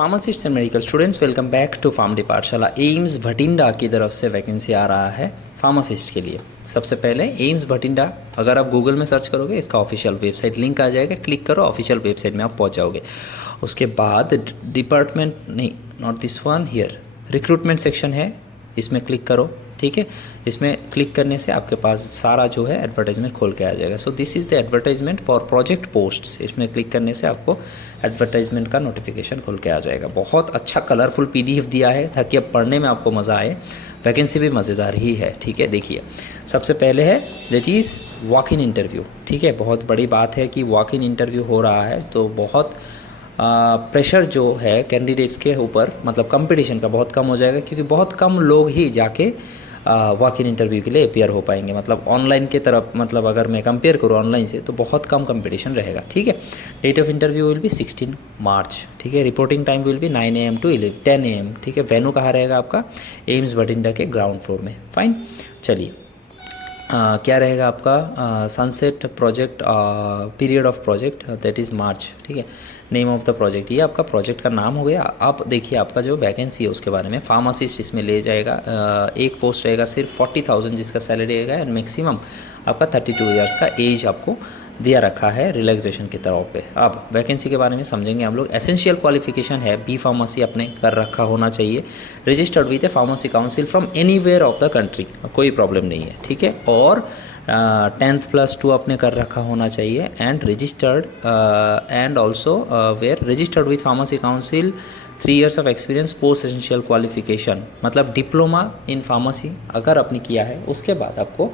Pharmacist and medical students welcome back to PharmD Pathshala. AIIMS Bathinda की तरफ से वैकेंसी आ रहा है फार्मासिस्ट के लिए। सबसे पहले एम्स भटिंडा अगर आप गूगल में सर्च करोगे इसका ऑफिशियल वेबसाइट लिंक आ जाएगा, क्लिक करो, ऑफिशियल वेबसाइट में आप पहुंच जाओगे। उसके बाद डिपार्टमेंट नहीं, not this one, here recruitment section है, इसमें क्लिक करो। ठीक है, इसमें क्लिक करने से आपके पास सारा जो है एडवर्टाइजमेंट खोल के आ जाएगा। So this is the advertisement for project posts. इसमें क्लिक करने से आपको एडवर्टाइजमेंट का नोटिफिकेशन खोल के आ जाएगा। बहुत अच्छा कलरफुल पीडीएफ दिया है ताकि अब पढ़ने में आपको मज़ा आए। वैकेंसी भी मज़ेदार ही है। ठीक है, देखिए सबसे पहले है that is walk in interview. ठीक है, बहुत बड़ी बात है कि वॉक इन इंटरव्यू हो रहा है, तो बहुत प्रेशर जो है कैंडिडेट्स के ऊपर, मतलब कंपटीशन का बहुत कम हो जाएगा, क्योंकि बहुत कम लोग ही जाके वॉक इन इंटरव्यू के लिए अपियर हो पाएंगे। मतलब ऑनलाइन के तरफ, मतलब अगर मैं कंपेयर करूँ ऑनलाइन से, तो बहुत कम कंपटीशन रहेगा। ठीक है, date of interview will be 16 March. ठीक है, reporting time will be 9 AM to 10 AM। ठीक है, वेन्यू कहाँ रहेगा आपका? एम्स भटिंडा के ग्राउंड फ्लोर में। फाइन, चलिए क्या रहेगा आपका? Sunset project, period of project that is March. ठीक है, नेम ऑफ द प्रोजेक्ट, ये आपका प्रोजेक्ट का नाम हो गया। आप देखिए आपका जो वैकेंसी है उसके बारे में, फार्मासिस्ट इसमें ले जाएगा। एक पोस्ट रहेगा सिर्फ 40,000 जिसका सैलरी रहेगा, एंड मैक्सिमम आपका 32 ईयर्स का एज आपको दिया रखा है रिलैक्सेशन की तरफ पे। अब वैकेंसी के बारे में समझेंगे हम लोग। एसेंशियल क्वालिफिकेशन है बी फार्मेसी अपने कर रखा होना चाहिए, registered with A pharmacy council from anywhere of the country, कोई प्रॉब्लम नहीं है। ठीक है, और 10th+2 आपने कर रखा होना चाहिए, and registered and also were registered with pharmacy council, 3 years of experience post essential qualification, मतलब डिप्लोमा इन फार्मेसी अगर आपने किया है उसके बाद आपको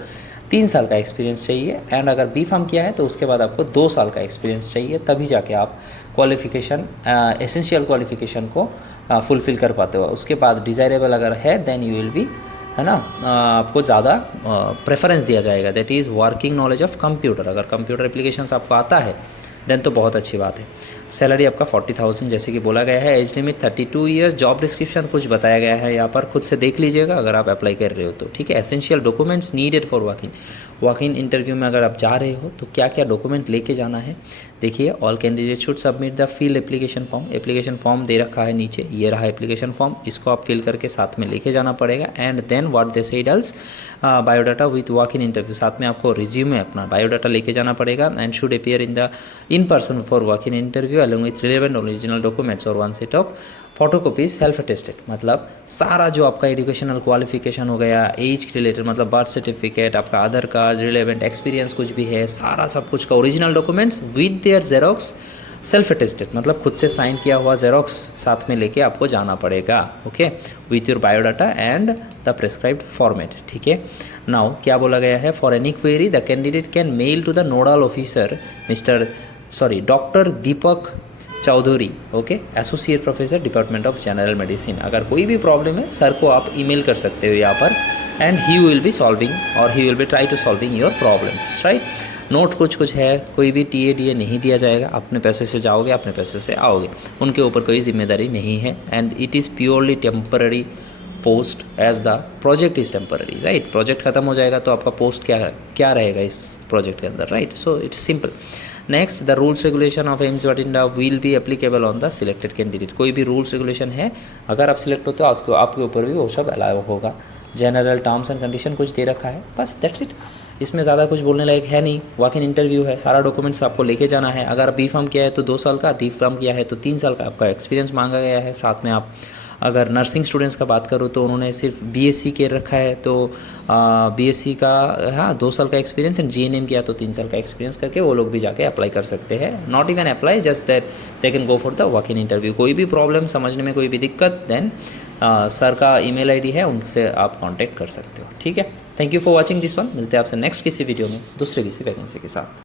3 साल का एक्सपीरियंस चाहिए, एंड अगर बी फार्म किया है तो उसके बाद आपको 2 साल का एक्सपीरियंस चाहिए, तभी जाके आप क्वालिफिकेशन, एसेंशियल क्वालिफिकेशन को फुलफ़िल कर पाते हो। उसके बाद डिज़ायरेबल अगर है देन यू विल बी, है ना, आपको ज़्यादा प्रेफरेंस दिया जाएगा। That is working knowledge of computer. अगर कंप्यूटर एप्लीकेशंस आपको आता है देन तो बहुत अच्छी बात है। सैलरी आपका 40,000 जैसे कि बोला गया है। Age limit 32 years. Job description कुछ बताया गया है यहाँ पर, खुद से देख लीजिएगा अगर आप अप्लाई कर रहे हो तो। ठीक है, essential documents needed for walk in interview में अगर आप जा रहे हो तो क्या क्या डॉक्यूमेंट लेके जाना है देखिए। All candidate should submit the field application form. Application form दे रखा है नीचे, ये रहा एप्लीकेशन फॉर्म, इसको आप फिल करके साथ में लेके जाना पड़ेगा। And then what they said else, biodata with walk in interview, साथ में आपको रिज्यूमे अपना बायोडाटा लेके जाना पड़ेगा, and should appear in person for walk in interview along with relevant original documents और 1 set of photocopies self attested. मतलब सारा जो आपका एजुकेशनल क्वालिफिकेशन हो गया, एज के रिलेटेड, मतलब बर्थ सर्टिफिकेट, आपका आधार कार्ड, रिलेवेंट एक्सपीरियंस कुछ भी है, सारा सब कुछ का original documents with their xerox self attested, मतलब खुद से साइन किया हुआ जेरोक्स साथ में लेके आपको जाना पड़ेगा। Okay, with your biodata and the prescribed format. ठीक है, नाउ क्या बोला गया है? For any query the candidate can mail to the nodal officer doctor Deepak Chaudhary, okay, associate professor department of general medicine. अगर कोई भी प्रॉब्लम है सर को आप ईमेल कर सकते हो यहाँ पर, and he will be solving और he will be try to solving your problems, right. Note कुछ है, कोई भी TA नहीं दिया जाएगा। अपने पैसे से जाओगे, अपने पैसे से आओगे, उनके ऊपर कोई जिम्मेदारी नहीं है। And it is purely temporary post as the project is temporary, right. Project खत्म हो जाएगा तो आपका पोस्ट क्या रहेगा इस प्रोजेक्ट के अंदर, right. So it's simple. Next, the rules regulation of AIIMS Bathinda will be applicable on the selected candidate. कोई भी रूल्स रेगुलेशन है, अगर आप सिलेक्ट होते हो आपके ऊपर भी वो सब अलाउ होगा। जनरल टर्म्स एंड कंडीशन कुछ दे रखा है, बस दैट्स इट। इसमें ज़्यादा कुछ बोलने लायक है नहीं। वॉक इन इंटरव्यू है, सारा डॉक्यूमेंट्स आपको लेके जाना है। अगर बी फार्म किया है तो 2 साल का, डी फार्म किया है तो 3 साल का आपका एक्सपीरियंस मांगा गया है। साथ में आप अगर नर्सिंग स्टूडेंट्स का बात करूँ तो उन्होंने सिर्फ BSc के रखा है, तो BSc का 2 साल का एक्सपीरियंस, एंड GNM किया तो 3 साल का एक्सपीरियंस करके वो लोग भी जाके अप्लाई कर सकते हैं। Not even apply, just that they can go for the walk in interview. कोई भी प्रॉब्लम समझने में कोई भी दिक्कत, देन सर का email ID है, उनसे आप कॉन्टैक्ट कर सकते हो। ठीक है, thank you for watching this one. मिलते हैं आपसे नेक्स्ट किसी वीडियो में दूसरे किसी वैकेंसी के साथ।